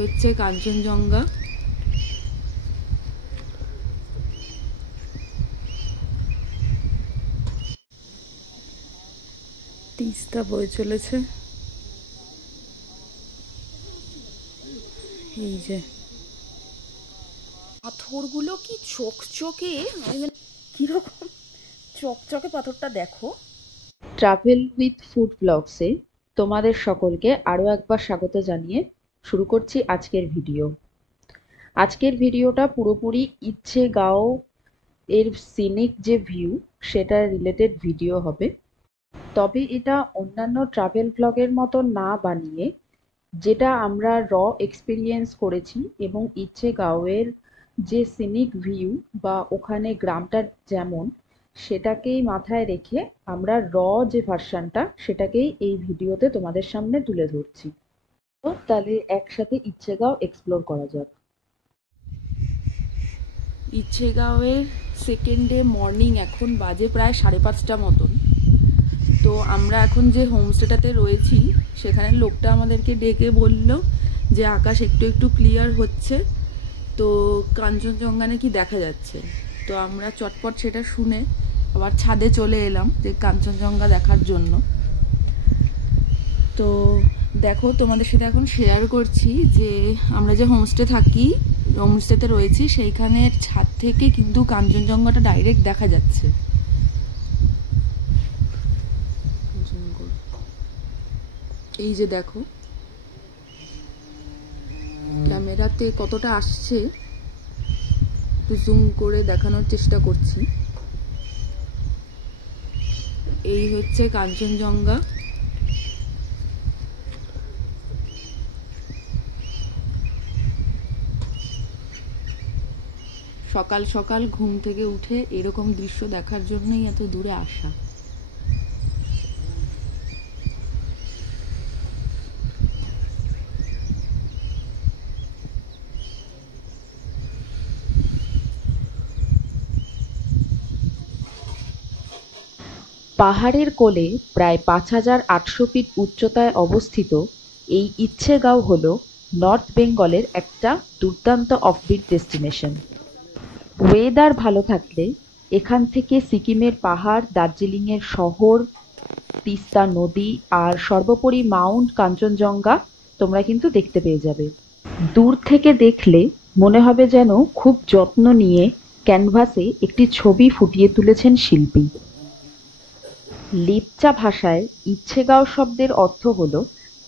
হচ্ছে কাঞ্চনজঙ্ঘা। তিস্তা বয়ে চলেছে। এই যে পাথরগুলো কি চকচকে, কিরকম চকচকে পাথরটা দেখো। ট্রাভেল উইথ ফুড ব্লগসে তোমাদের সকলকে আরও একবার স্বাগত জানিয়ে শুরু করছি আজকের ভিডিও। আজকের ভিডিওটা পুরোপুরি ইচ্ছেগাঁও এর সিনিক যে ভিউ সেটা রিলেটেড ভিডিও হবে। তবে এটা অন্যান্য ট্রাভেল ব্লগের মতো না বানিয়ে যেটা আমরা এক্সপিরিয়েন্স করেছি এবং ইচ্ছেগাঁওয়ের যে সিনিক ভিউ বা ওখানে গ্রামটা যেমন সেটাকেই মাথায় রেখে আমরা যে ভার্সানটা সেটাকেই এই ভিডিওতে তোমাদের সামনে তুলে ধরছি। তো তাহলে একসাথে ইচ্ছেগাঁও এক্সপ্লোর করা যাক। ইচ্ছেগাঁওয়ের সেকেন্ড ডে মর্নিং, এখন বাজে প্রায় 5:30 মতন। তো আমরা এখন যে হোমস্টেটাতে রয়েছি সেখানে লোকটা আমাদেরকে ডেকে বলল যে আকাশ একটু একটু ক্লিয়ার হচ্ছে, তো কাঞ্চনজঙ্ঘা নাকি দেখা যাচ্ছে। তো আমরা চটপট সেটা শুনে আবার ছাদে চলে এলাম যে কাঞ্চনজঙ্ঘা দেখার জন্য। তো দেখো, তোমাদের সাথে এখন শেয়ার করছি যে আমরা যে হোমস্টেতে রয়েছি সেইখানের ছাদ থেকে কিন্তু কাঞ্চনজঙ্ঘাটা ডাইরেক্ট দেখা যাচ্ছে। এই যে দেখো ক্যামেরাতে কতটা আসছে একটু জুম করে দেখানোর চেষ্টা করছি। এই হচ্ছে কাঞ্চনজঙ্ঘা। সকাল সকাল ঘুম থেকে উঠে এরকম দৃশ্য দেখার জন্যই এত দূরে আসা। পাহাড়ের কোলে প্রায় 5,800 ফিট উচ্চতায় অবস্থিত এই ইচ্ছেগাঁও হল নর্থ বেঙ্গলের একটা দুর্দান্ত অফবিট ডেস্টিনেশন। ওয়েদার ভালো থাকলে এখান থেকে সিকিমের পাহাড়, দার্জিলিংয়ের শহর, তিস্তা নদী আর সর্বোপরি মাউন্ট কাঞ্চনজঙ্ঘা তোমরা কিন্তু দেখতে পেয়ে যাবে। দূর থেকে দেখলে মনে হবে যেন খুব যত্ন নিয়ে ক্যানভাসে একটি ছবি ফুটিয়ে তুলেছেন শিল্পী। লেপচা ভাষায় ইচ্ছেগাঁও শব্দের অর্থ হল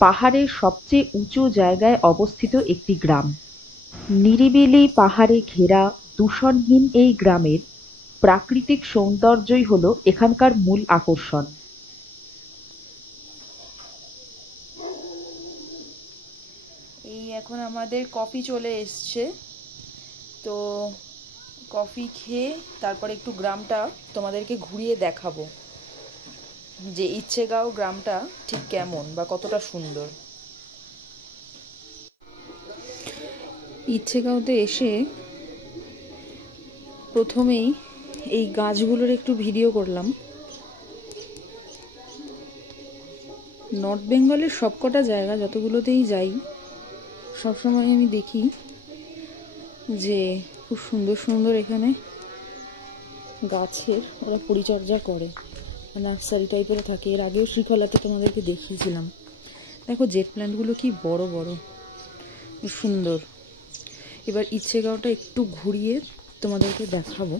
পাহাড়ের সবচেয়ে উঁচু জায়গায় অবস্থিত একটি গ্রাম। নিরিবিলি পাহাড়ে ঘেরা দূষণহীন এই গ্রামের প্রাকৃতিক সৌন্দর্যই হল এখানকার মূল আকর্ষণ। এই এখন আমাদের কফি চলে এসছে, তো কফি খেয়ে তারপর একটু গ্রামটা তোমাদেরকে ঘুরিয়ে দেখাবো যে ইচ্ছেগাঁও গ্রামটা ঠিক কেমন বা কতটা সুন্দর। ইচ্ছেগাঁওতে এসে প্রথমেই এই গাছগুলোর একটু ভিডিও করলাম। নর্থ বেঙ্গলের সবকটা জায়গা যতগুলোতেই যাই সবসময় আমি দেখি যে খুব সুন্দর সুন্দর এখানে গাছের ওরা পরিচর্যা করে, নার্সারি টাইপের থাকে। এর আগেও শ্রীকলাতে তোমাদেরকে দেখিয়েছিলাম। দেখো জেট প্ল্যান্টগুলো কি বড় বড়, সুন্দর। এবার ইচ্ছেগাঁওটা একটু ঘুরিয়ে তোমাদেরকে দেখাবো।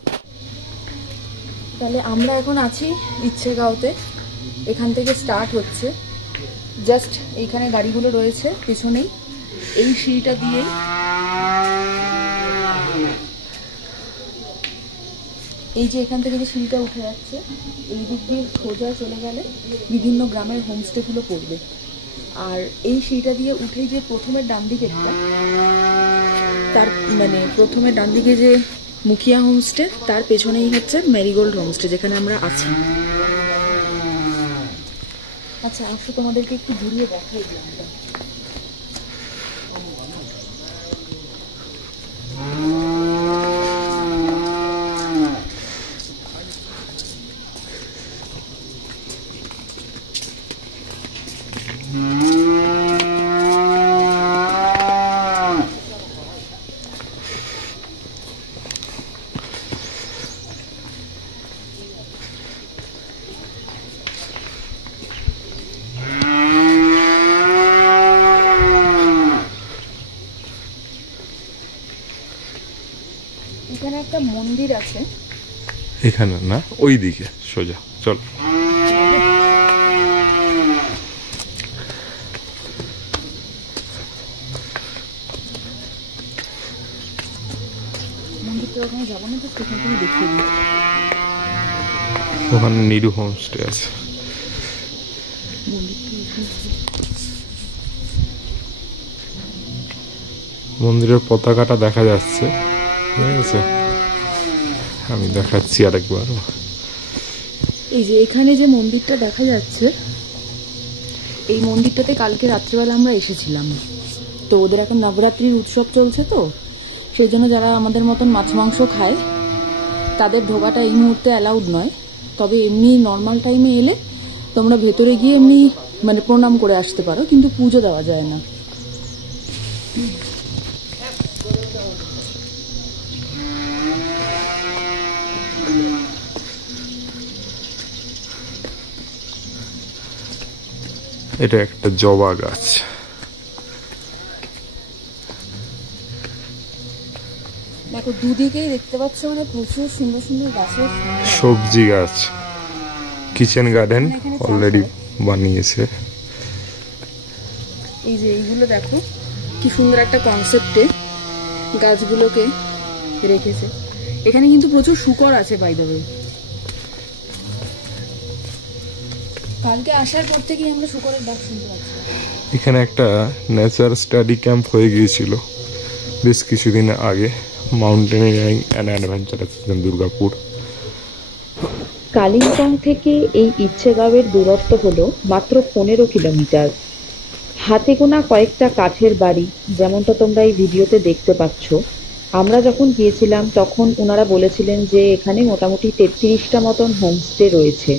তাহলে আমরা এখন আছি ইচ্ছেগাঁওতে। এখান থেকে স্টার্ট হচ্ছে, জাস্ট এইখানে গাড়িগুলো রয়েছে পিছনেই। এই সিঁড়িটা দিয়ে এই যে এখান থেকে যে সিঁড়িটা উঠে যাচ্ছে, এই দিক দিয়ে সোজা চলে গেলে বিভিন্ন গ্রামের হোমস্টেগুলো পড়বে। আর এই সিঁড়িটা দিয়ে উঠেই যে প্রথমে ডান দিকেরটা, তার মানে প্রথমে ডান দিকে যে মুখিয়া হোমস্টে, তার পেছনেই হচ্ছে মেরিগোল্ড হোমস্টে যেখানে আমরা আছি। আচ্ছা আসলে তোমাদেরকে একটু ঘুরিয়ে দেখাই গ্রামটা। মন্দির আছে এখানে না, ওই দিকে সোজা চল। মন্দিরটা ওখানে যাবো না, তো সেখান থেকে দেখিয়ে দিই। ওখানে নিরু হোমস্টে আছে। মন্দিরের পতাকাটা দেখা যাচ্ছে, ঠিক আছে? আমি দেখাচ্ছি আরেকবার। এই যে এখানে যে মন্দিরটা দেখা যাচ্ছে, এই মন্দিরটাতে কালকে রাত্রিবেলা আমরা এসেছিলাম। তো ওদের এখন নবরাত্রির উৎসব চলছে, তো সেই জন্য যারা আমাদের মতন মাছ মাংস খায় তাদের ঢোকাটা এই মুহূর্তে অ্যালাউড নয়। তবে এমনি নর্মাল টাইমে এলে তোমরা ভেতরে গিয়ে এমনি মানে প্রণাম করে আসতে পারো, কিন্তু পুজো দেওয়া যায় না। এটা একটা জবা গাছ। দেখো দুদিকেই দেখতে পাচ্ছ মানে প্রচুর সুন্দর সুন্দর গাছের সবজি গাছ, কিচেন গার্ডেন অলরেডি বানিয়েছে। এই যে এইগুলো দেখো কি সুন্দর একটা কনসেপ্টে গাছগুলোকে রেখেছে। এখানে কিন্তু প্রচুর শূকর আছে বাই দ্য ওয়ে। কালকে আসার পর থেকেই আমরা শূকরের ডাক শুনতে পাচ্ছি। এখানে একটা নেচার স্টাডি ক্যাম্প হয়ে গিয়েছিল বেশ কিছুদিন আগে, mountaineering and adventure association Durgapur. Kalimpong থেকে এই ইচ্ছেগাঁওয়ের দূরত্ব হলো মাত্র 15 কিলোমিটার। হাতে গোনা কয়েকটা কাঠের বাড়ি, যেমনটা তোমরা এই ভিডিওতে দেখতে পাচ্ছ। আমরা যখন গিয়েছিলাম তখন ওনারা বলেছিলেন যে এখানে মোটামুটি 33টা মতন হোমস্টে রয়েছে।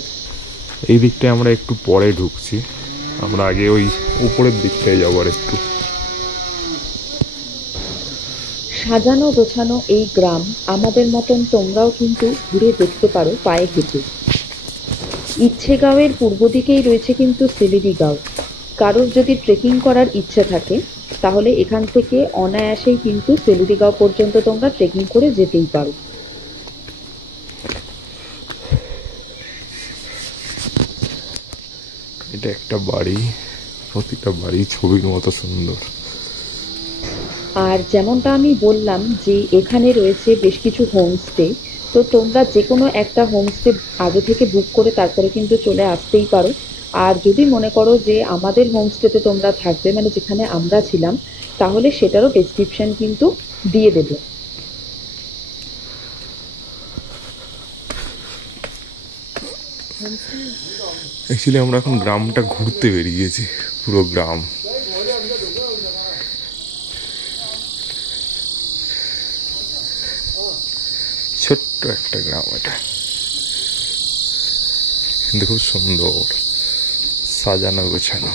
এই দিকটায় আমরা একটু পরে ঢুকছি, আমরা আগে ওই উপরের দিকটায় যাবো আর একটু। সাজানো গোছানো এই গ্রাম আমাদের মতন তোমরাও কিন্তু ঘুরে দেখতে পারো পায়ে হেঁটে। ইচ্ছেগাঁওয়ের পূর্ব দিকেই রয়েছে কিন্তু সিলিডিগাঁও। কারোর যদি ট্রেকিং করার ইচ্ছে থাকে তাহলে এখান থেকে অনায়াসেই কিন্তু সিলিডিগাঁও পর্যন্ত তোমরা ট্রেকিং করে যেতেই পারো। এটা একটা বাড়ি, প্রতিটা বাড়ি ছবির মতো সুন্দর। আর যেমনটা আমি বললাম যে এখানে রয়েছে বেশ কিছু হোমস্টে, তো তোমরা যে কোনো একটা হোমস্টে আগে থেকে বুক করে তারপরে কিন্তু চলে আসতেই পারো। আর যদি মনে করো যে আমাদের হোমস্টেতে তোমরা থাকবে, মানে যেখানে আমরা ছিলাম, তাহলে সেটারও ডেসক্রিপশন কিন্তু দিয়ে দেবো। অ্যাকচুয়ালি আমরা এখন গ্রামটা ঘুরতে বেরিয়েছি, পুরো গ্রাম। ছোট্ট একটা গ্রাম এটা, কিন্তু খুব সুন্দর সাজানো গোছানো।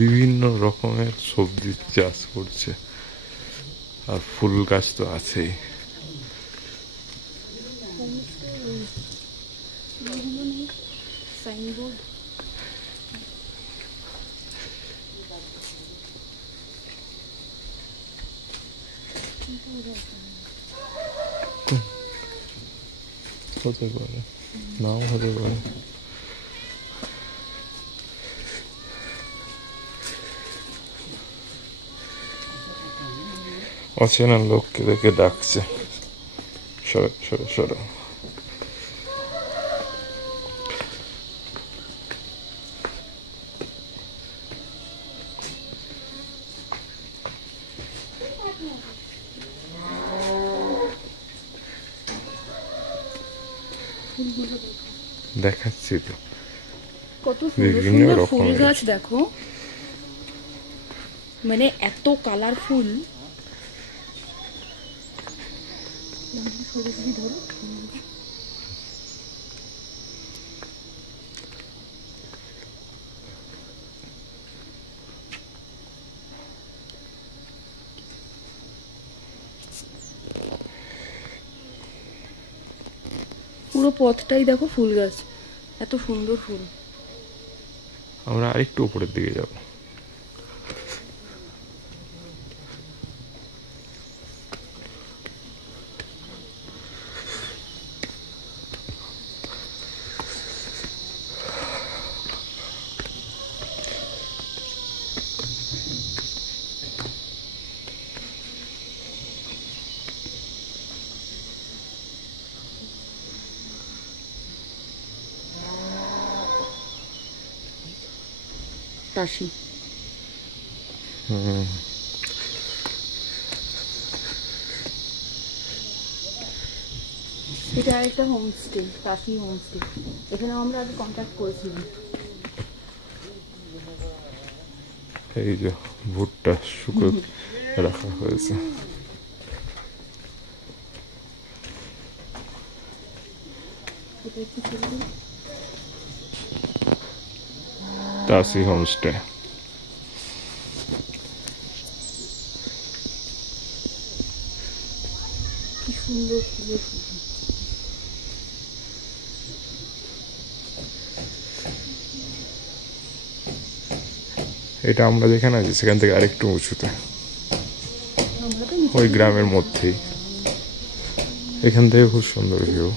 বিভিন্ন রকমের সবজি চাষ করছে, আর ফুল গাছ তো আছেই। হতে পারে, নাও হতে পারে। অচেনা লোককে দেখে ডাকছে, সরো সরো সরো। দেখাচ্ছি তো কত বিভিন্ন সুন্দর ফুল রকমের গাছ দেখো, মানে এত কালারফুল। ধরো পুরো পথটাই দেখো ফুল গাছ, এত সুন্দর ফুল। আমরা আরেকটু উপরের দিকে যাব। তাসি এটা আরেকটা হোমস্টে, তাসি হোমস্টে। এখানে আমরা আগে কন্ট্যাক্ট করেছিলাম। এই যে ভুট্টা শুকো রাখা হয়েছে। তাসি হোমস্টে। কি সুন্দর ফুলের ফুল। এটা আমরা যেখানে আছি সেখান থেকে আরেকটু উঁচুতে, ওই গ্রামের মধ্যেই। এখান থেকে খুব সুন্দর ভিউ।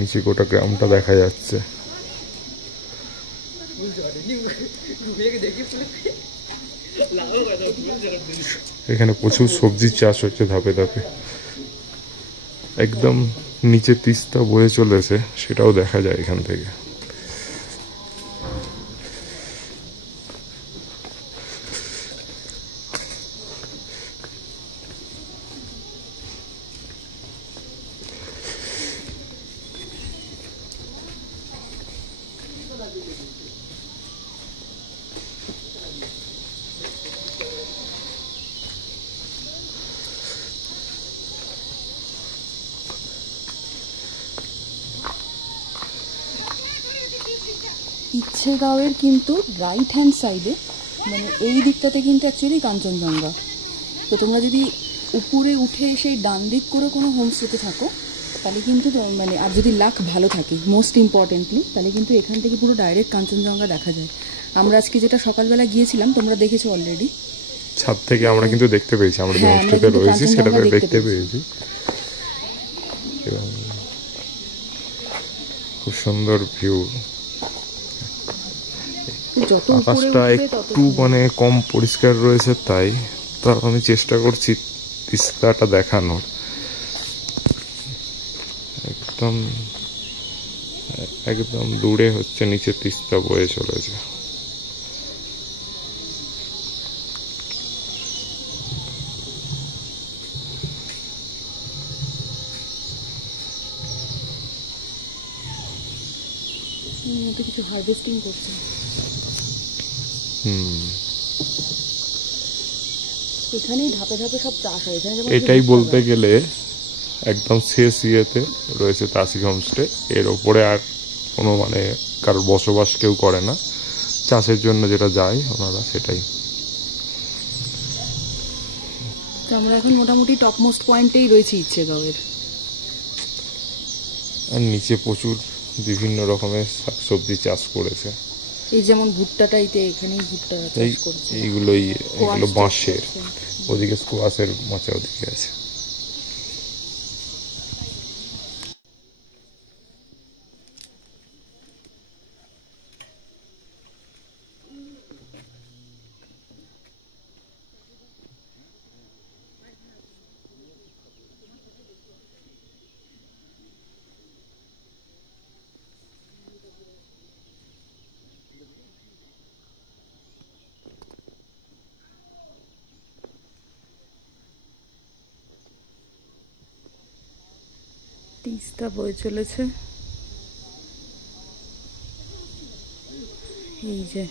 নিচে গোটা গ্রামটা দেখা যাচ্ছে। এখানে প্রচুর সবজির চাষ হচ্ছে ধাপে ধাপে। একদম নিচে তিস্তা বয়ে চলেছে, সেটাও দেখা যায় এখান থেকে। ইচ্ছেগাঁওয়ের কিন্তু রাইট হ্যান্ড সাইডে, মানে এই দিকটাতে কিন্তু অ্যাকচুয়ালি কাঞ্চনজঙ্ঘা। তো তোমরা যদি উপরে উঠে সেই ডান দিক করে কোনো হোমস্টেতে থাকো তাহলে কিন্তু মানে, আর যদি লাক ভালো থাকে মোস্ট ইম্পর্টেন্টলি, তাহলে কিন্তু এখান থেকে পুরো ডাইরেক্ট কাঞ্চনজঙ্ঘা দেখা যায়। আমরা আজকে যেটা সকালবেলা গিয়েছিলাম তোমরা দেখেছো অলরেডি, ছাদ থেকে আমরা কিন্তু দেখতে পেয়েছি, আমরা যে হোমস্টেতে রয়েছি সেটাতে দেখতে পেয়েছি। এবং খুব সুন্দর ভিউ। আকাশটা একটু মানে কম পরিষ্কার রয়েছে, তাই তো আমি চেষ্টা করছি তিস্তাটা দেখানোর। একদম একদম দূরে হচ্ছে নিচে তিস্তা বয়ে চলেছে। কিছু হারভেস্টিং করছে। এখানেই ধাপে ধাপে সব চাষ হয়। এটাই বলতে গেলে একদম শেষ ইয়েতে রয়েছে তাসি হোমস্টে। এর ওপরে আর কোনো মানে কারোর বসবাস কেউ করে না, চাষের জন্য যেটা যায় ওনারা সেটাই। আমরা এখন মোটামুটি টপ মোস্ট পয়েন্টেই রয়েছে ইচ্ছেগাঁওয়ের। আর নিচে প্রচুর বিভিন্ন রকমের শাকসবজি চাষ করেছে। এই যেমন ভুট্টাটাইতে এখানেই ভুট্টা চাষ করছে। এগুলো বাঁশের, ওদিকে স্কোয়াশের মাচা ওদিকে আছে। তিস্তা বয়ে চলেছে। এই যে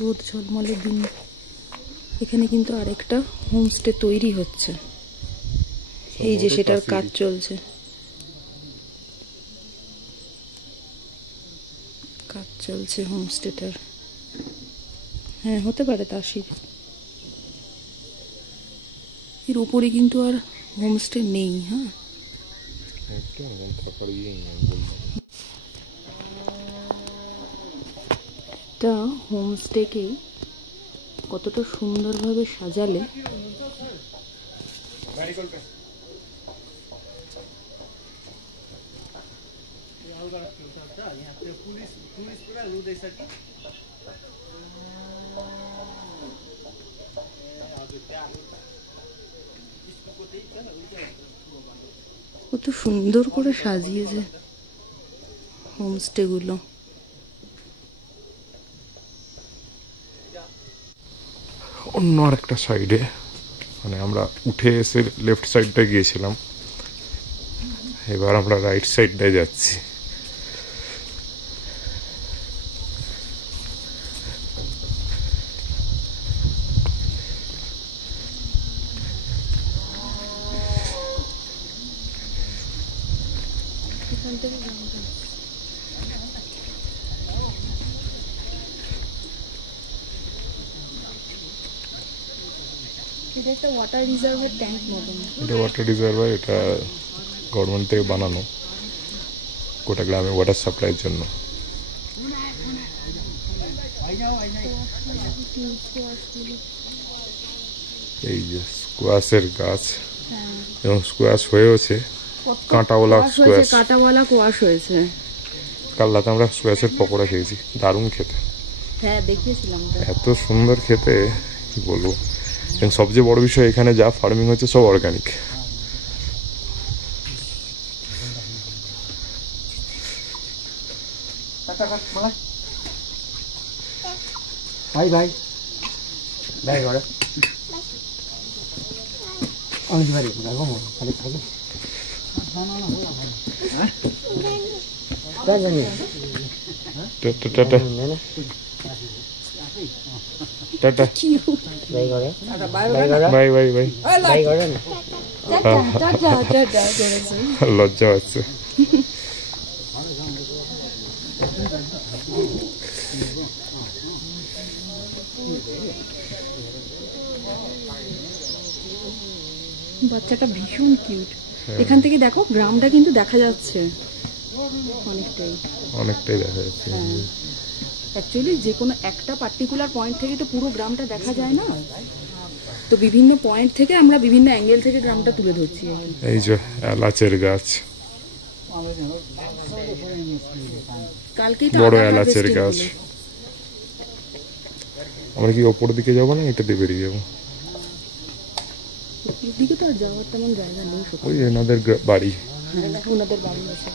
রোদ ঝলমলে দিন। এখানে কিন্তু আরেকটা হোমস্টে তৈরি হচ্ছে, এই যে সেটার কাজ চলছে, কাজ চলছে হোমস্টেটার। হ্যাঁ, হতে পারে তাসির। এর উপরে কিন্তু আর হোমস্টে নেই। হ্যাঁ, এটা হোমস্টেকে কতটা সুন্দরভাবে সাজালে কত সুন্দর করে সাজিয়েছে হোমস্টে গুলো। অন্য আরেকটা সাইডে, মানে আমরা উঠে এসে লেফট সাইডটা গিয়েছিলাম, এবার আমরা রাইট সাইডটায় যাচ্ছি। এটা একটা ওয়াটার রিজার্ভের ট্যাঙ্ক মতন। এটা ওয়াটার রিজার্ভার, এটা গভর্নমেন্ট থেকে বানানো গোটা গ্রামে ওয়াটার সাপ্লাইয়ের জন্য। এই যে স্কোয়াশের গাছ, এবং স্কোয়াশ হয়েওছে, কাঁটাওয়ালা স্কোয়াশ, কাঁটাওয়ালা কোয়াশ হয়েছে। কাল রাতে আমরা স্কোয়াশের পকোড়া খেয়েছি, দারুণ খেতে। হ্যাঁ, দেখিয়েছিলাম, এত সুন্দর খেতে কি বলবো। এবং সবচেয়ে বড় বিষয়, এখানে যা ফার্মিং হচ্ছে সব অর্গানিক। ভাই ভাই ভাই ঘরে অনেক ভাই দেখো খালি খালি টাটা টাটা, ভাই ঘরে বাই বাই বাই। ভাই ঘরে লজ্জা হচ্ছে। বাচ্চাটা ভীষণ কিউট। এখান থেকে দেখো গ্রামটা কিন্তু দেখা যাচ্ছে অনেকটাই, অনেকটাই দেখা যাচ্ছে। অ্যাকচুয়ালি যে কোনো একটা পার্টিকুলার পয়েন্ট থেকে তো পুরো গ্রামটা দেখা যায় না, তো বিভিন্ন পয়েন্ট থেকে আমরা বিভিন্ন অ্যাঙ্গেল থেকে গ্রামটা তুলে ধরছি। এই যে এলাচের গাছ, কালকেই তো বড় আদা এলাচের harvesting গাছ। হলো। আমরা কি ওপর দিকে যাবো না এটা দিয়ে বেরিয়ে যাবো? এদিকে তো আর যাওয়ার তেমন জায়গা নেই, ওই এনাদের বাড়ি। হ্যাঁ, ওনাদের বাড়ি আছে।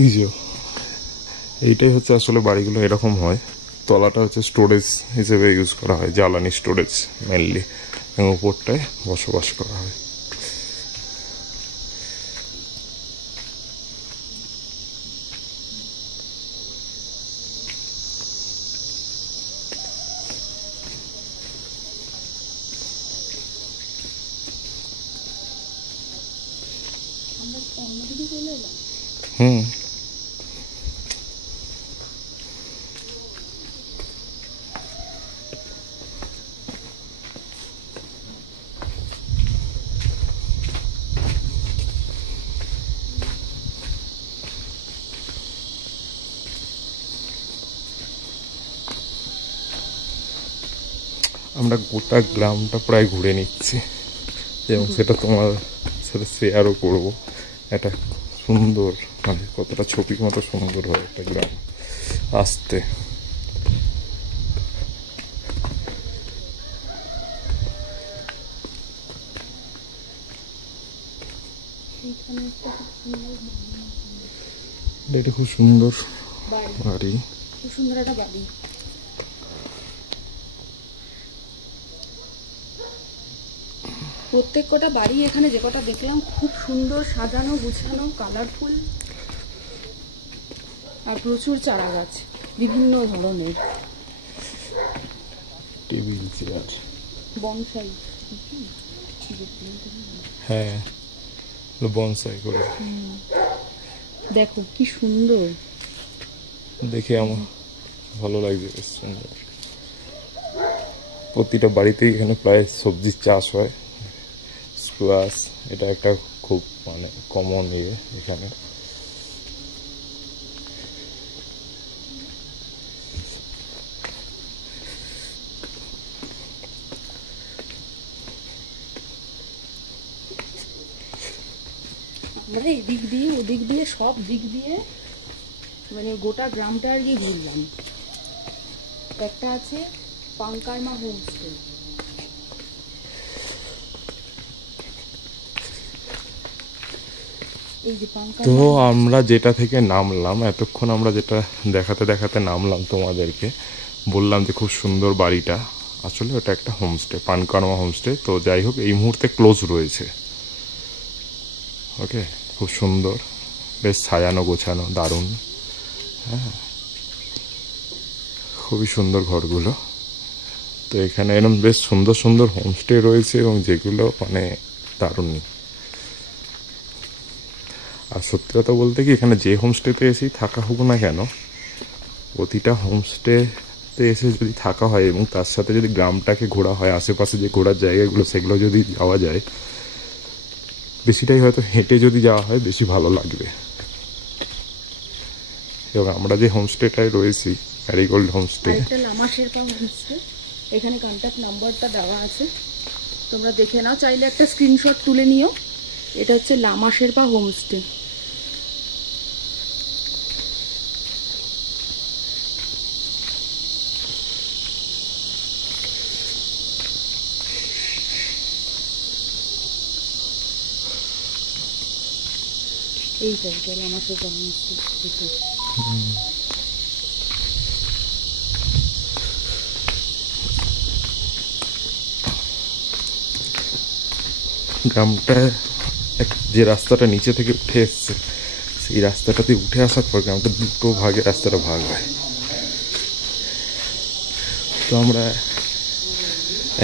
এই যে এইটাই হচ্ছে আসলে বাড়িগুলো এরকম হয়। তলাটা হচ্ছে স্টোরেজ হিসেবে ইউজ করা হয়, জ্বালানি স্টোরেজ মেনলি, এবং উপরটায় বসবাস করা হয়। হুম, আমরা গোটা গ্রামটা প্রায় ঘুরে নিচ্ছি, এবং সেটা তোমার সাথে শেয়ারও করবো। একটা সুন্দর, মানে কতটা ছবির মতো সুন্দর হয় একটা গ্রাম আসতে। এটা খুব সুন্দর বাড়ি, বাড়ি। খুব সুন্দর একটা বাড়ি। প্রত্যেক কটা বাড়ি এখানে যে কটা দেখলাম খুব সুন্দর সাজানো গুছানো, কালারফুল, আর প্রচুর চারা গাছ বিভিন্ন ধরনের, টেবিল চেয়ার, বনসাই। হ্যাঁ বনসাই করে। দেখো কি সুন্দর, দেখে আমার ভালো লাগছে, বেশ সুন্দর। প্রতিটা বাড়িতেই এখানে প্রায় সবজির চাষ হয়, স্কোয়াশ, এটা একটা খুব মানে কমন ইয়ে এখানে। আমরা এদিক দিয়ে ওদিক দিয়ে সব দিক দিয়ে মানে গোটা গ্রামটা আর গিয়ে ঘুরলাম। একটা আছে পাঙ্কারমা হোমস্টে, এই যে তো আমরা যেটা থেকে নামলাম, এতক্ষণ আমরা যেটা দেখাতে দেখাতে নামলাম তোমাদেরকে, বললাম যে খুব সুন্দর বাড়িটা, আসলে ওটা একটা হোমস্টে, পানকারমা হোমস্টে। তো যাই হোক, এই মুহূর্তে ক্লোজ রয়েছে। ওকে, খুব সুন্দর, বেশ সাজানো গোছানো, দারুণ। হ্যাঁ, খুবই সুন্দর ঘরগুলো। তো এখানে এরকম বেশ সুন্দর সুন্দর হোমস্টে রয়েছে, এবং যেগুলো মানে দারুণ। আর সত্যি কথা বলতে কি, এখানে যে হোমস্টেতে এসেই থাকা হোক না কেন, প্রতিটা হোমস্টেতে এসে যদি থাকা হয় এবং তার সাথে যদি গ্রামটাকে ঘোরা হয়, আশেপাশে যে ঘোরার জায়গাগুলো সেগুলো যদি যাওয়া যায়, বেশিটাই হয়তো হেঁটে যদি যাওয়া হয় বেশি ভালো লাগবে। এবং আমরা যে হোমস্টেটায় রয়েছি, ম্যারিগোল্ড হোমস্টে, একটা লামা শেরপা হোমস্টে, এখানে কন্ট্যাক্ট নাম্বারটা দেওয়া আছে, তোমরা দেখে নাও, চাইলে একটা স্ক্রিনশট তুলে নিও। এটা হচ্ছে লামা শেরপা হোমস্টে। এইটা এটা লামা শেরপা হোমস্টে। গ্রামটা যে রাস্তাটা নিচে থেকে উঠে এসছে, সেই রাস্তাটাতে উঠে আসার পর গ্রামটা দুটো ভাগে রাস্তাটা ভাগ হয়। তো আমরা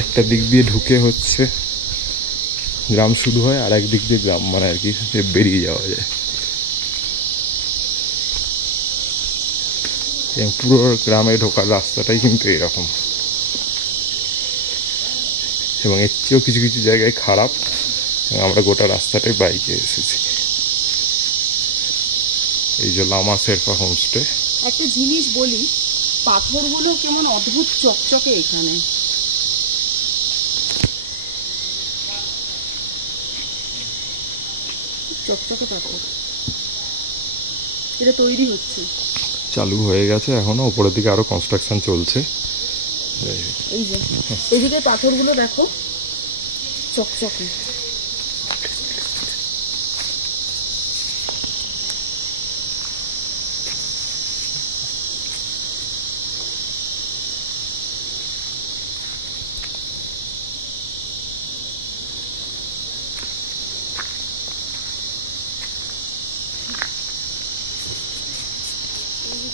একটা দিক দিয়ে ঢুকে হচ্ছে গ্রাম শুরু হয়, আর এক দিক দিয়ে গ্রাম মানে আর কি বেরিয়ে যাওয়া যায়। এবং পুরো গ্রামে ঢোকার রাস্তাটাই কিন্তু এরকম, এবং এর চেয়েও কিছু কিছু জায়গায় খারাপ। আমরা গোটা রাস্তাটাই বাইকে এসেছি। এই যে লামা শেরপা হোমস্টে। একটা জিনিস বলি, পাথরগুলো কেমন অদ্ভুত চকচকে এখানে। চকচকে পাথর, এটা তৈরি হচ্ছে, চালু হয়ে গেছে, এখনো উপরের দিকে আরো কনস্ট্রাকশন চলছে। এই যে এইদিকে পাথরগুলো দেখো চকচকে।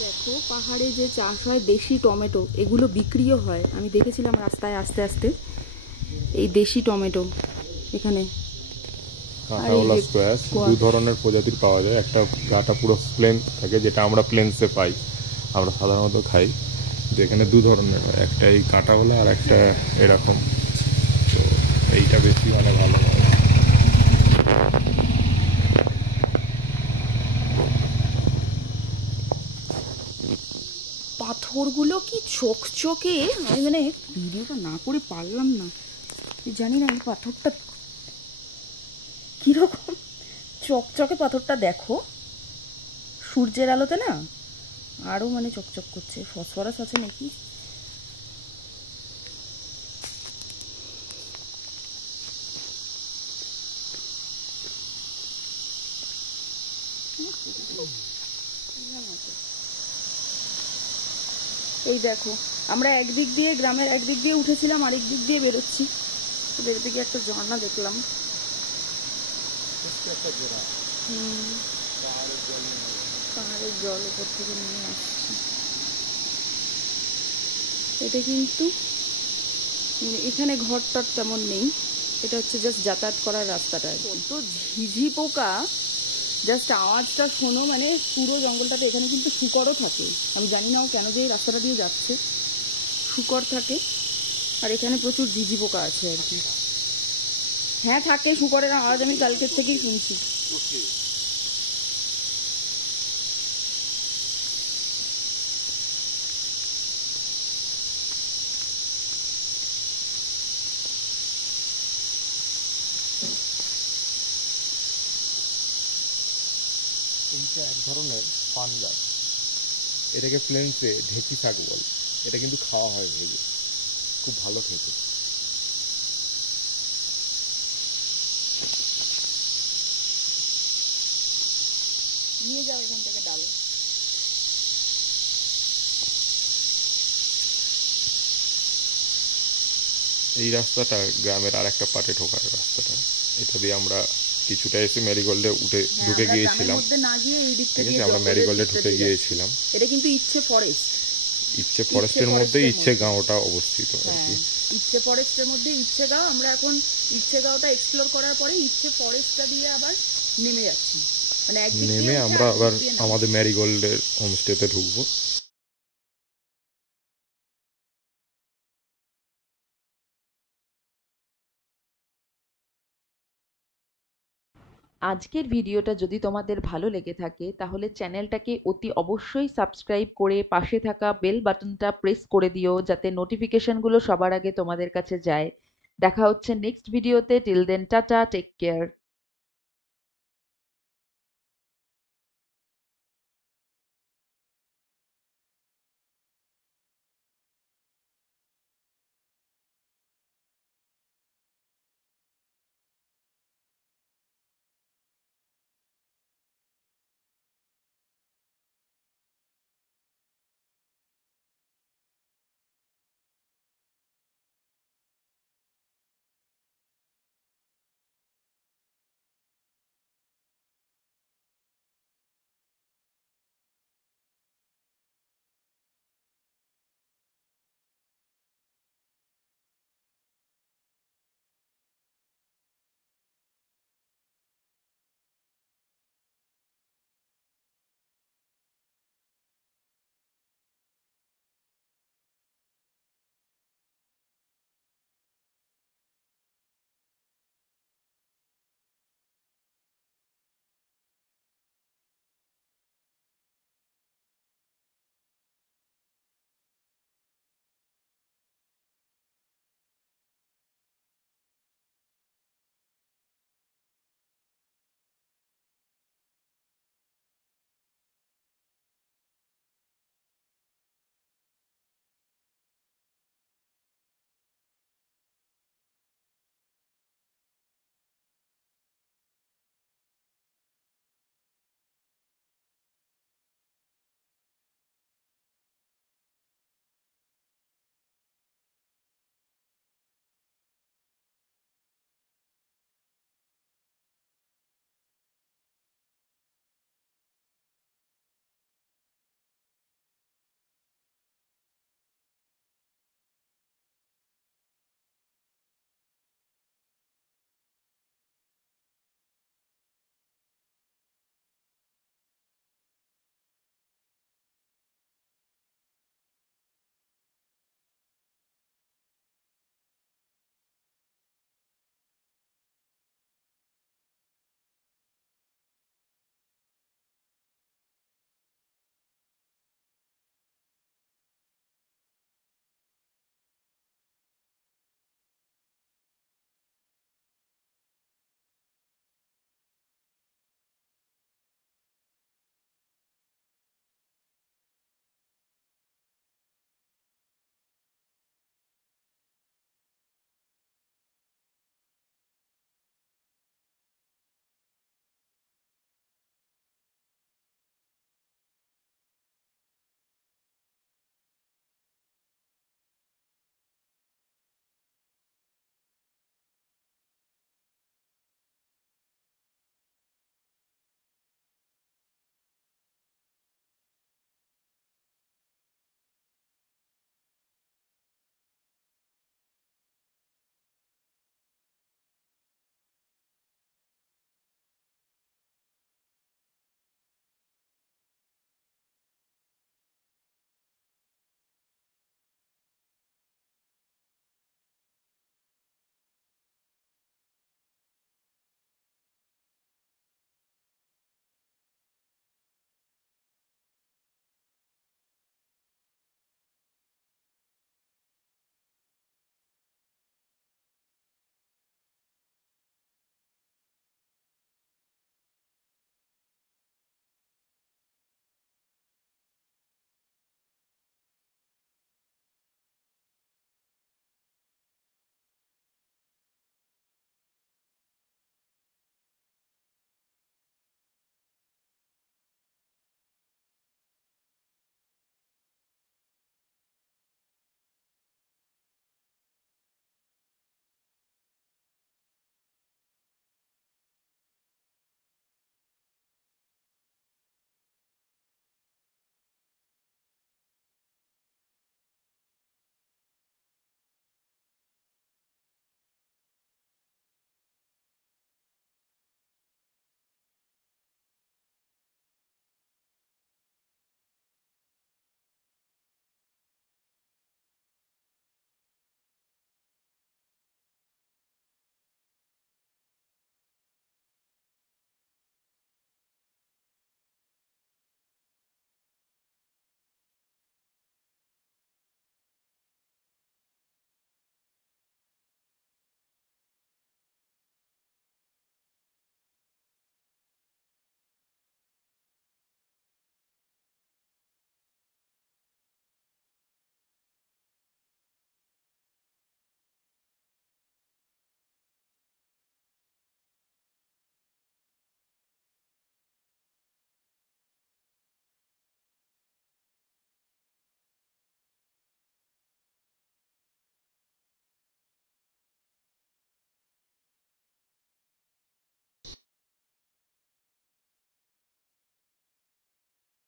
দেখো পাহাড়ে যে চাষ হয় দেশি টমেটো, এগুলো বিক্রিও হয়, আমি দেখেছিলাম রাস্তায় আস্তে আস্তে। এই দেশি টমেটো এখানে কাঁটাওয়ালা স্কোয়াশ দু ধরনের প্রজাতির পাওয়া যায়। একটা গাটা পুরো প্লেন থাকে, যেটা আমরা প্লেনসে পাই, আমরা সাধারণত খাই। যেখানে দু ধরনের হয়, একটা এই কাঁটাওয়ালা আর একটা এরকম। তো এইটা বেশি মানে ভালো হয়। পাথরগুলো কি চকচকে, আমি মানে ভিডিওটা না করে পারলাম না, জানি না এই পাথরটা কিরকম চকচকে। পাথরটা দেখো সূর্যের আলোতে না আরো মানে চকচক করছে। ফসফরাস আছে নাকি? এই দেখো, আমরা একদিক দিয়ে গ্রামের একদিক দিয়ে উঠেছিলাম, আরেক দিক দিয়ে বেরোচ্ছি। বেরোতে গিয়ে একটা ঝর্ণা দেখলাম। পাহাড়ের জল উপর থেকে নিয়ে আসছে। এটা কিন্তু এখানে ঘর টর তেমন নেই, এটা হচ্ছে জাস্ট যাতায়াত করার রাস্তাটা। কত ঝিঝি পোকা, জাস্ট আওয়াজটা শোনো, মানে পুরো জঙ্গলটাতে। এখানে কিন্তু শুকরও থাকে, আমি জানি না ও কেন যে এই রাস্তাটা দিয়ে যাচ্ছে। শুকর থাকে, আর এখানে প্রচুর ঝিঝি পোকা আছে আর কি। হ্যাঁ থাকে, শুকরের আওয়াজ আমি কালকের থেকেই শুনছি। এইটা এক ধরনের ফানগাস, এটাকে প্লেন্সে ঢেঁকি শাক বলে। এটা কিন্তু খাওয়া হয় ভেজে, খুব ভালো খেতে। নিয়ে যাও এখান থেকে ডাল। এই রাস্তাটা গ্রামের আর একটা পার্টে ঢোকার রাস্তাটা। এটা দিয়ে আমরা কিছুটা এসে মেরিগোল্ডে ঢুকে গিয়েছিলাম। ঠিক আছে, আমরা মেরিগোল্ডে ঢুকে গিয়েছিলাম। এটা কিন্তু ইচ্ছে ফরেস্ট, ইচ্ছে ফরেস্টের মধ্যেই ইচ্ছে গাঁওটা অবস্থিত আর কি। ইচ্ছে ফরেস্টের মধ্যে ইচ্ছে গাঁও। আমরা এখন ইচ্ছে গাঁওটা এক্সপ্লোর করার পরে ইচ্ছে ফরেস্টটা দিয়ে আবার নেমে যাচ্ছি, মানে একদিক নেমে আমরা আবার আমাদের মেরিগোল্ডের হোমস্টেতে ঢুকবো। আজকের ভিডিওটা যদি তোমাদের ভালো লেগে থাকে তাহলে চ্যানেলটাকে অতি অবশ্যই সাবস্ক্রাইব করে পাশে থাকা বেল বাটনটা প্রেস করে দিও, যাতে নোটিফিকেশনগুলো সবার আগে তোমাদের কাছে যায়। দেখা হচ্ছে নেক্সট ভিডিওতে। Till then tata, take care.